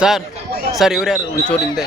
Sir sir ಇವ್ರು ಯಾರು ಒಂಚೂರು ಹಿಂದೆ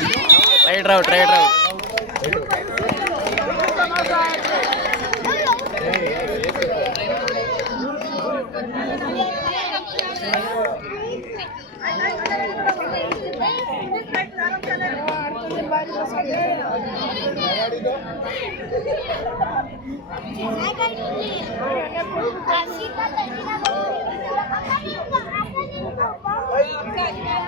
ಯಾಕಪ್ಪ ಒಂದ್ ಕಡೆಗೆ? ಕರೆಕ್ಟ್ ಕರೆಕ್ಟ್ ರೈಟ್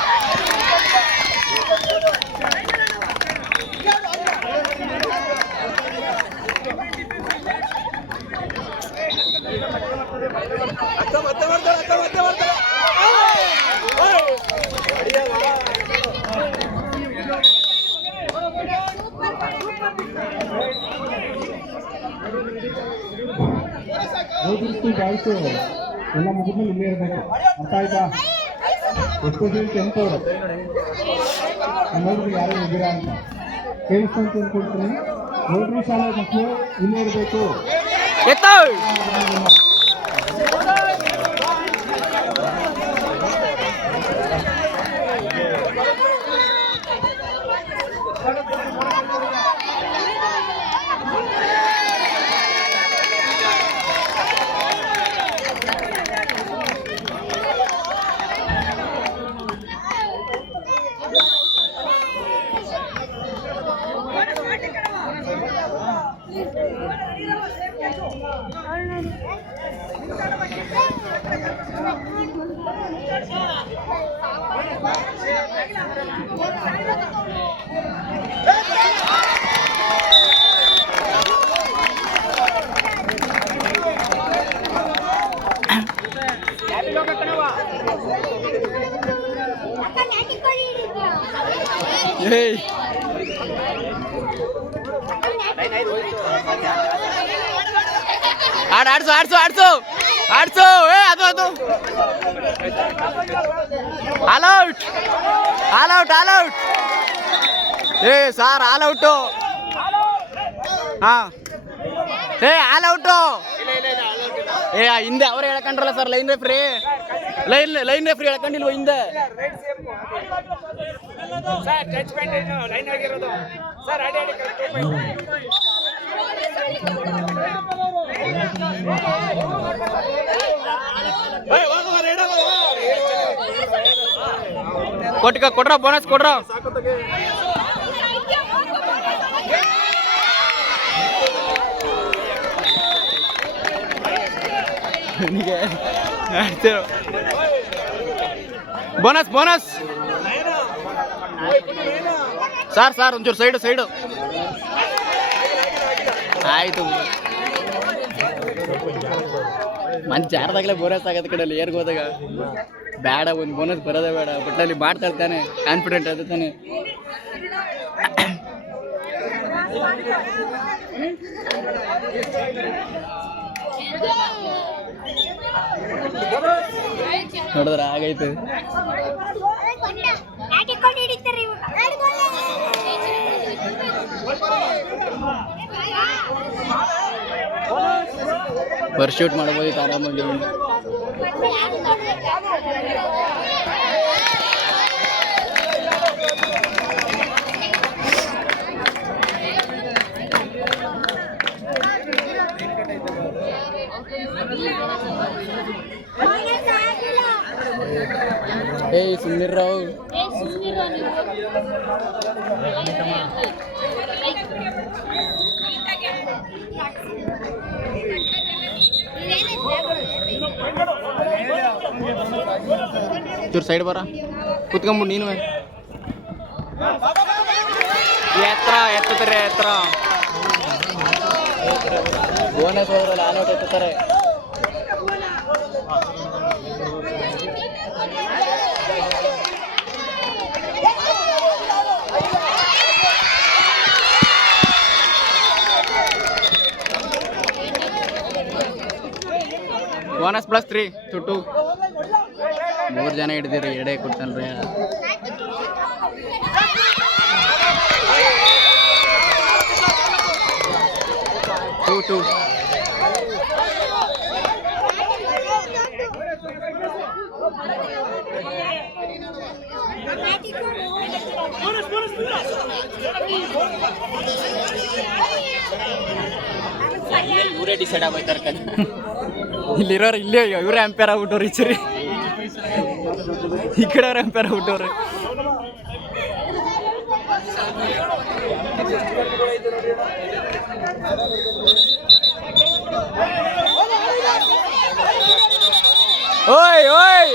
ಅರ್ಥ ಆಯ್ತಾ ಎಸ್ಪೆಷಲಿ ಟೆಂತ್ ಅವರು ಇದ್ದೀರಾ ಅಂತ. ಕೇಳಿಸ್ಕೊಂತ ಅನ್ಕೊಳ್ತೀನಿ ನೋಡ್ರಿ ಶಾಲೆ ಮಕ್ಕಳು ಇರಬೇಕು. ಎತ್ತೋ ಆಡ್, ಆಡ್ಸು ಆಡ್ಸು ಆಡ್ಸು. ಆಡ್ಸು. ಏ, ಅದು ಅದು. All out all out all out ಏ, ಸಾರ್ ಆಲ್ ಔಟು ಹಾ. ಏ ಆಲ್ ಔಟು ಏ ಹಿಂದೆ ಅವ್ರು ಹೇಳ್ಕೊಂಡ್ರಲ್ಲ sir line referee line line referee ಹೇಳ್ಕೊಂಡಿಲ್ವ ಹಿಂದೆ? ಸರ್ ಟಚ್ಮೆಂಟ್ ಏನು ಲೈನ್ ಆಗಿರೋದು ಸರ್ ಅಡಿ ಅಡಿ ಕೊಟ್ಕ ಕೊಟ್ರ ಬೋನಸ್ ಕೊಟ್ರ ಬೋನಸ್ ಬೋನಸ್ ಸರ್ ಸರ್ ಒಂಚೂರು ಸೈಡು ಸೈಡು ಆಯ್ತು ಮಂಚ್ ಜಾರದಾಗಲೇ ಬೋನಸ್ ಆಗದ ಕಡೆಯಲ್ಲಿ ಏರ್ಗೆ ಹೋದಾಗ. ಬೇಡ, ಒಂದು ಬೋನಸ್ ಬರೋದೇ ಬೇಡ. ಬಟ್ ಅಲ್ಲಿ ಮಾಡ್ತಾ ಇರ್ತಾನೆ ಕಾನ್ಫಿಡೆಂಟ್ ಅದು ತಾನೆ. ನೋಡಿದ್ರ ಆಗೈತೆ. ನಾಟಿಕೊಂಡು ಹಿಡಿತಾರೆ ಇವ್ರು ವರ್ಷೂಟ್ ಮಾಡ್ಬೋದು ಆರಾಮಾಗಿ ಏಯ್ ಸುಮ್ಮನಿರ್ರಾವ್ ಚೂರು ಸೈಡ್ ಬರ. ಕುತ್ಕೊಂಬಿಡು ನೀನು. ಎತ್ತರ ಎತ್ತತಾರೆ ಎತ್ತರ. ಬೋನಸ್ ಹೋದ್ರಲ್ಲ ಆನೋಟ್ ಎತ್ತುತ್ತಾರೆ. Bonus plus three two two ಮೂರು ಜನ ಹಿಡ್ದಿರಿ ಎಡೆ ಕೊಡ್ತಾನ್ರಿ ಟು ಟು ಇವರೇ ಡಿಸೈಡ್ ಆಗೋಯ್ತಾರೆ ಇಲ್ಲಿರೋರು ಇಲ್ಲೇ ಇವರೇ ಎಂಪೇರ್ ಆಗ್ಬಿಟ್ಟವ್ರು ಈಚರಿ ಈ ಕಡೆ ಅವ್ರ ಎಂಪೇರ್ ಆಗ್ಬಿಟ್ಟವ್ರಿ ಓಯ್ ಓಯ್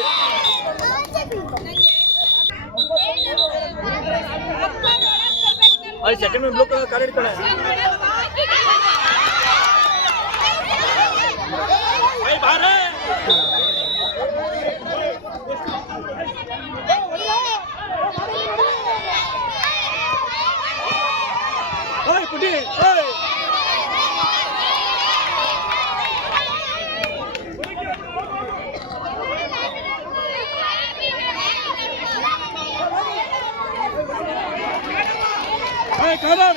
குட்டி Hey, come on!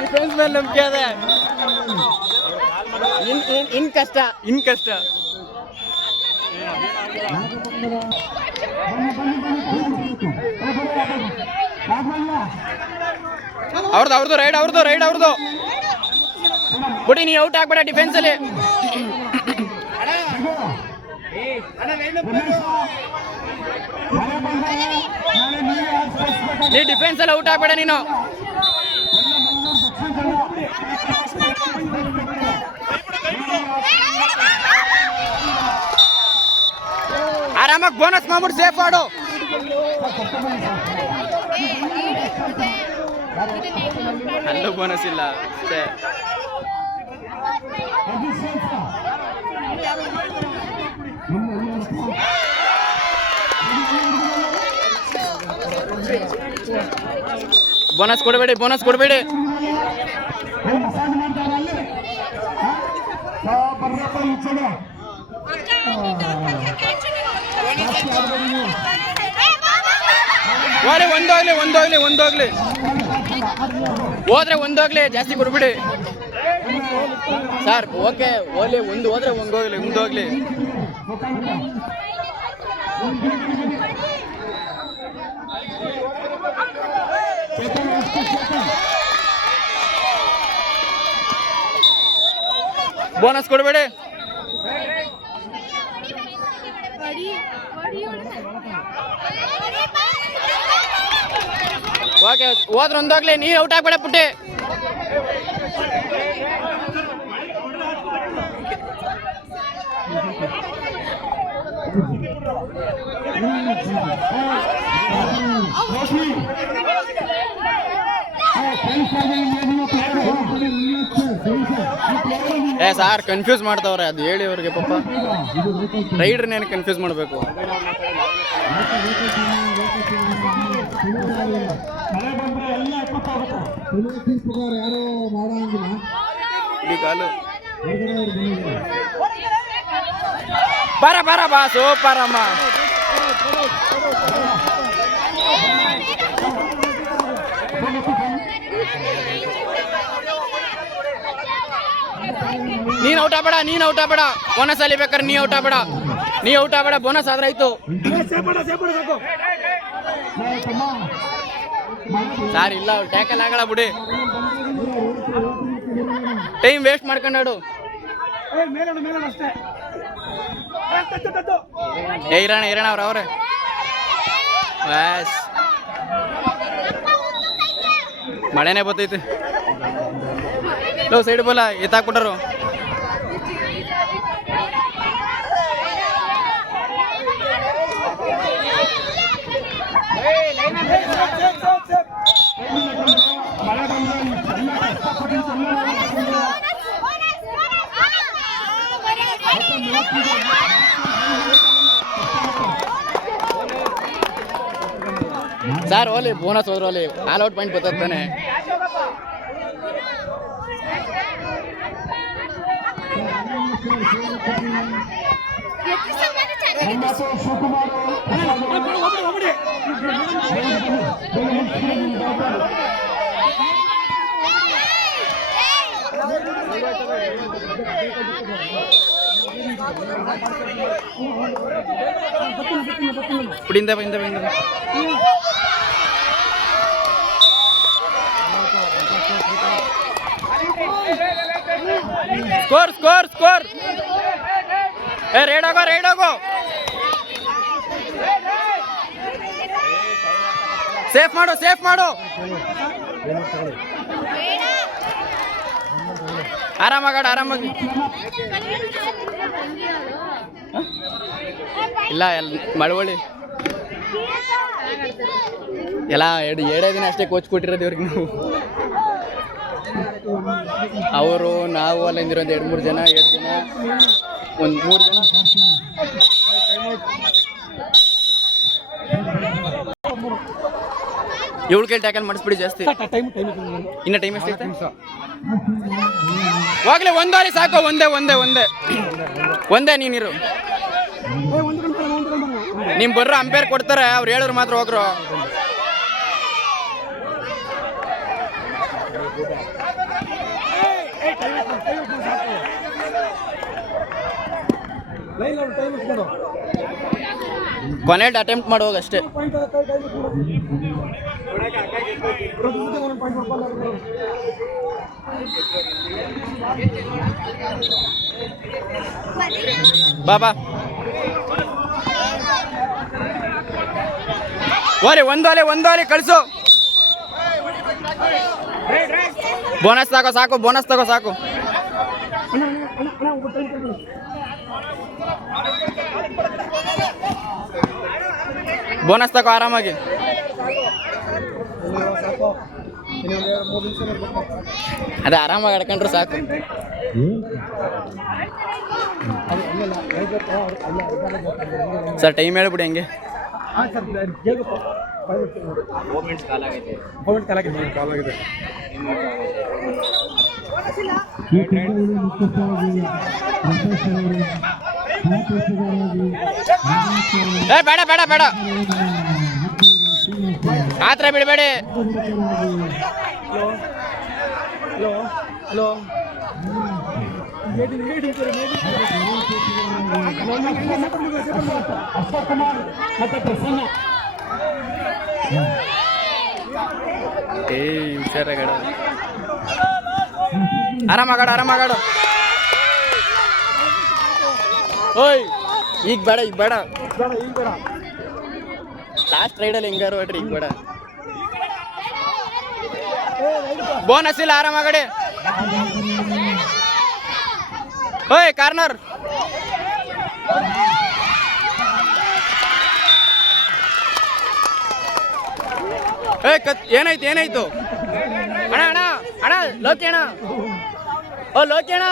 ಡಿಫೆನ್ಸ್ ಮೇಲೆ ನಂಬಿಕೆ ಅದೆ ಇನ್ ಇನ್ ಇನ್ ಕಷ್ಟ ಇನ್ ಕಷ್ಟ ಅವ್ರದ್ದು ಅವ್ರದ್ದು ರೈಡ್ ಅವ್ರದ್ದು ರೈಡ್ ಅವ್ರದ್ದು ಬಿಡಿ, ನೀ ಔಟ್ ಆಗ್ಬೇಡ ಡಿಫೆನ್ಸ್ ಅಲ್ಲಿ. ನೀ ಡಿಫೆನ್ಸ್ ಅಲ್ಲಿ ಔಟ್ ಆಗ್ಬೇಡ ನೀನು. ಆರಾಮಾಗಿ ಬೋನಸ್ ಮಾಡ್ಬಿಟ್ಟು ಸೇಫ್ ಆಡು. ಅಲ್ಲೂ ಬೋನಸ್ ಇಲ್ಲ. ಅಷ್ಟೇ ಬೋನಸ್ ಕೊಡಬೇಡಿ ಬೋನಸ್ ಕೊಡಬೇಡಿ. ಒಂದೋಗ್ಲಿ ಒಂದೋಗ್ಲಿ ಒಂದೋಗ್ಲಿ. ಹೋದ್ರೆ ಒಂದೋಗ್ಲಿ ಜಾಸ್ತಿ ಕೊಡ್ಬಿಡಿ. ಸರ್, ಓಕೆ, ಹೋಗ್ಲಿ, ಒಂದು ಹೋದ್ರೆ ಒಂದು ಹೋಗ್ಲಿ ಒಂದು ಹೋಗ್ಲಿ. ಬೋನಸ್ ಕೊಡಬೇಡಿ. ಓಕೆ, ಹೋದ್ರೆ ಒಂದೋಗ್ಲಿ ನೀ ಔಟ್ ಆಗ್ಬೇಡ ಪುಟ್ಟಿ. ಏ ಸಾರ್ ಕನ್ಫ್ಯೂಸ್ ಮಾಡ್ತಾವ್ರೆ, ಅದು ಹೇಳಿ ಅವ್ರಿಗೆ ಪಾಪ. ರೈಡ್ರನ್ನೇನು ಕನ್ಫ್ಯೂಸ್ ಮಾಡಬೇಕು? ಮಳೆ ಬಂದ್ರೆ ಎಲ್ಲ ಎಪ್ಪತ್ತಾಗುತ್ತೆ ತೀರ್ಪುಗಾರ ಯಾರು ಮಾಡಂಗಿಲ್ಲ ಕಾಲು ಬರ ಬರ ಬಾ ಸೂಪರ್ ಅಮ್ಮ ನೀನ್ ಔಟ್ ಬೇಡ ನೀನ್ ಔಟ್ ಬೇಡ ಬೋನಸ್ ಅಲ್ಲಿ ಬೇಕಾದ್ರೆ ನೀ ಔಟ್ ಬೇಡ ನೀ ಔಟ್ ಬೇಡ ಬೋನಸ್ ಆದ್ರೆ ಆಯ್ತು ಸಾರ್, ಇಲ್ಲ ಟ್ಯಾಕಲ್ ಆಗಲ್ಲ ಬಿಡಿ. ಟೈಮ್ ವೇಸ್ಟ್ ಮಾಡ್ಕೊಂಡು ಏ ಇರೋಣ ಇರೋಣ ಅವ್ರ, ಅವ್ರೆ. ಬಸ್ ಮಳೆನೇ ಬತ್ತೈತೆ. Low side ಬೋಲ ಎತ್ತಾಕ್ಬಿಟ್ಟಾರು. ಮಳೆ ಬಂದ್ರೆ ಎಲ್ಲ ಕಷ್ಟಪಟ್ಟು ಸರ್ ಓಲಿ ಬೋನಸ್ ಹೋದ್ರು ಅಲ್ಲಿ ಆಲ್ ಔಟ್ ಪಾಯಿಂಟ್ ಬರ್ತದೆ ತಾನೆ ಇಲ್ಲಿಂದ ಇಂದ ಇಂದ ಸ್ಕೋರ್ ಸ್ಕೋರ್ ಸ್ಕೋರ್. ಏ ರೇಡ್ ಆಗೋ ರೇಡ್ ಆಗೋ. ಸೇಫ್ ಮಾಡು ಸೇಫ್ ಮಾಡು. ಆರಾಮಾಗಾಡ ಆರಾಮಾಗಿ ಇಲ್ಲ ಎಲ್ ಮಳವಳ್ಳಿ. ಎಲ್ಲ ಎರಡು ಎರಡೇ ದಿನ ಅಷ್ಟೇ ಕೋಚ್ ಕೊಟ್ಟಿರೋದು ಇವ್ರಿಗೆ ನಾವು. ಅವರು ನಾವು ಅಲ್ಲಿಂದಿರೋ ಒಂದು ಎರಡು ಮೂರು ಜನ ಎರಡು ಜನ ಒಂದು ಮೂರು ಜನ. ಏಳು ಕೇಳಿ ಟ್ಯಾಕಲ್ ಮಾಡಿಸ್ಬಿಡಿ ಜಾಸ್ತಿ. ಇನ್ನ ಟೈಮ್ ಎಷ್ಟೈತೆ ಹೋಗ್ಲಿ ಒಂದಾರಿ ಸಾಕು, ಒಂದೇ ಒಂದೇ ಒಂದೇ. ಒಂದೇ ನೀನಿರು. ನಿಮ್ ಬರ್ರ ಅಂಪೇರ್ ಕೊಡ್ತಾರೆ, ಅವ್ರು ಹೇಳಿದ್ರು ಮಾತ್ರ ಹೋಗ್ರು. ಕೊನೆ ಅಟೆಂಪ್ಟ್ ಮಾಡಿ ಹೋಗಿ ಬರೀ ಒಂದು ಅಲೆ ಒಂದು ಅಲೆ ಕಳಿಸು. ಬೋನಸ್ ತಗೋ, ಸಾಕು ಬೋನಸ್ ತಗೋ, ಸಾಕು. ಬೋನಸ್ ತಗೋ, ಆರಾಮಾಗಿ. ಅದೇ ಆರಾಮಾಗಿ ಅಡ್ಕೊಂಡ್ರೆ ಸಾಕು. ಸರ್ ಟೈಮ್ ಹೇಳ್ಬಿಡಿ ಹಂಗೆ. ಬೇಡ ಬೇಡ ಬೇಡ. ಆತ್ರ ಬಿಡಬೇಡಿ. ಹಲೋ ಮತ್ತೆ ಪ್ರಸನ್ನ ಏ ಹುಷಾರಾಗಡ. ಆರಾಮಾಗಾಡ ಆರಾಮಾಗಾಡು. ಓಯ್ ಈಗ ಬೇಡ ಈಗ ಬೇಡ. ಲಾಸ್ಟ್ ರೈಡಲ್ಲಿ ಹೆಂಗಾರು ಹೊಡ್ರಿ ಈಗ ಬೇಡ ಬೋನಸ್ ಇಲ್ಲ ಆರಾಮಾಗಡೆ ಓಯ್ ಕಾರ್ನರ್ ಏ ಕತ್ ಏನಾಯ್ತು ಏನಾಯ್ತು ಅಣ್ಣ ಅಣ್ಣ ಅಣ್ಣ ಲೋಕಿ ಅಣ್ಣ ಓ ಲೋಕಿ ಅಣ್ಣ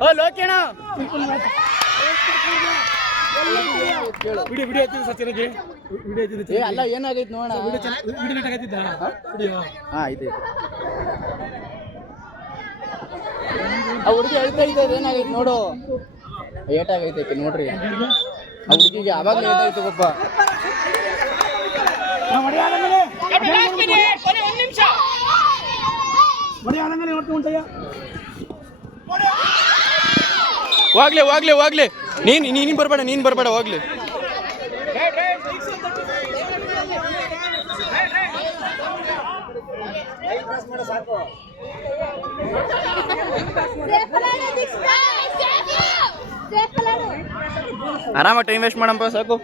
ಓ ಲೋಕಿ ಅಣ್ಣ ಬಿಡಿ ವಿಡಿಯೋ ಸಚಿನಿಗೆ ಏ ಅಲ್ಲ ಏನಾಗೈತೆ ನೋಡೋಣ. ಹಾ? ಆ ಹುಡುಗಿ ಏನಾಗೈತೆ ನೋಡು. ನೋಡ್ರಿ. ಆ ಹುಡುಗಿಗೆ ಅವಾಗ ಏಟಾಯ್ತು ಪಾಪ ಹೋಗ್ಲಿ ಹೋಗ್ಲಿ ಹೋಗ್ಲಿ. ನೀನ್ ನೀನ್ ಬರ್ಬೇಡ ನೀನ್ ಬರ್ಬೇಡ ಹೋಗ್ಲಿ. ಆರಾಮ ಟೈಮ್ ವೇಸ್ಟ್ ಮಾಡಪ್ಪ ಸಾಕು.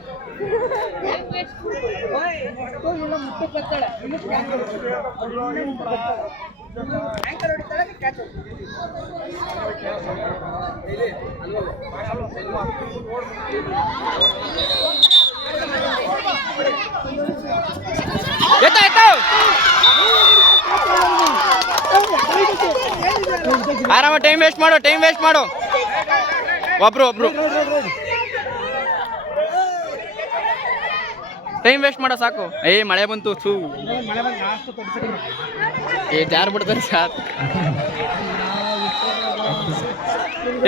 ಆರಾಮ ಟೈಮ್ ವೇಸ್ಟ್ ಮಾಡು ಟೈಮ್ ವೇಸ್ಟ್ ಮಾಡು. ಒಬ್ರು ಒಬ್ರು. ಟೈಮ್ ವೇಸ್ಟ್ ಮಾಡೋ ಸಾಕು. ಏ ಮಳೆ ಬಂತು ಥೂ. ಮಳೆ ಬಂದು ಲಾಸ್ಟ್ ತೋರಿಸಿದ್ರು ಏ ಜಾರ್ ಬಿಡ್ತಾರೆ ಸಾರ್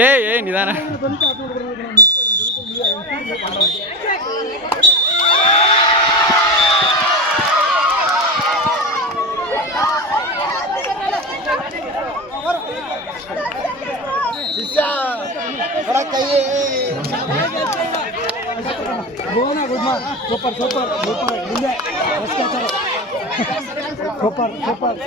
ಏ ಏ ನಿಧಾನ. ಗೋನ ಗುಡ್ ಮಾರ್ ಸೂಪರ್ ಸೂಪರ್ ಸೂಪರ್. ಮುಂದೆ ಸೂಪರ್ ಸೂಪರ್.